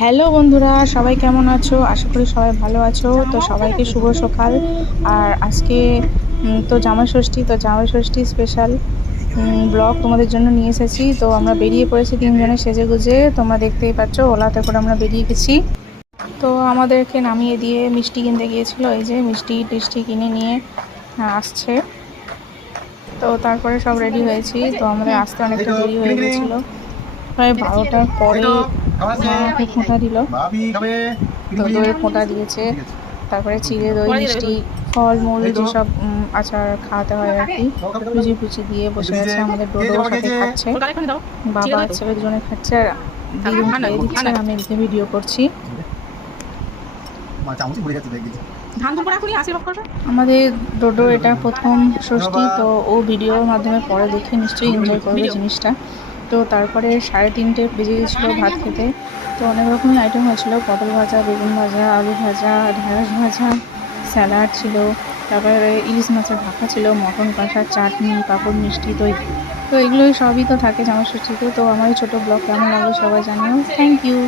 Hello বন্ধুরা, সবাই কেমন আছো? আশা করি সবাই ভালো আছো। তো সবাইকে শুভ সকাল। আর আজকে তো জামাই ষষ্ঠী স্পেশাল ব্লগ তোমাদের জন্য নিয়ে এসেছি। তো আমরা বেরিয়ে পড়েছি তিনজনে সেজেগুজে, তোমরা দেখতেই পাচ্ছ। ওলাতে করে আমরা বেরিয়ে গেছি। তো আমাদেরকে নামিয়ে দিয়ে মিষ্টি কিনতে গিয়েছিল, এই যে মিষ্টি টিষ্টি কিনে নিয়ে আসছে। তো তারপরে সব রেডি হয়েছি। তো আমাদের আসতে অনেকটা দেরি হয়ে গেছিলো, প্রায় 12টার পরে মাকে ফোঁটা দিল। তো দইয়ের ফোঁটা দিয়েছে, তারপরে চিড়ে দই মিষ্টি ফলমূল যেসব আচার খাওয়াতে হয় আর কি, লুচি ফুচি দিয়ে বসে আছে। আমাদের ডোডোর সাথে খাচ্ছে, বাবা ছেলে দুজনে খাচ্ছে, আর দিদুন খেয়ে দিচ্ছে, আর আমি এদিকে ভিডিও করছি। আমাদের ডোডো এটা প্রথম ষষ্ঠী, তো ও ভিডিওর মাধ্যমে পরে দেখে নিশ্চয়ই এনজয় করবে জিনিসটা। তো তারপরে 3:30 বেজে গেছিলো ভাত খেতে। তো অনেক রকমের আইটেম হয়েছিল, পটল ভাজা, বেগুন ভাজা, আলু ভাজা, ঢেঁড়স ভাজা, স্যালাড ছিল, তারপরে ইলিশ মাছের ভাপা ছিল, মটন কষা, চাটনি, পাঁপড়, মিষ্টি, দই। তো এগুলোই সবই তো থাকে জামাই ষষ্ঠীতে। তো আমার এই ছোটো ব্লগ কেমন লাগলো সবাই জানিও। Thank you.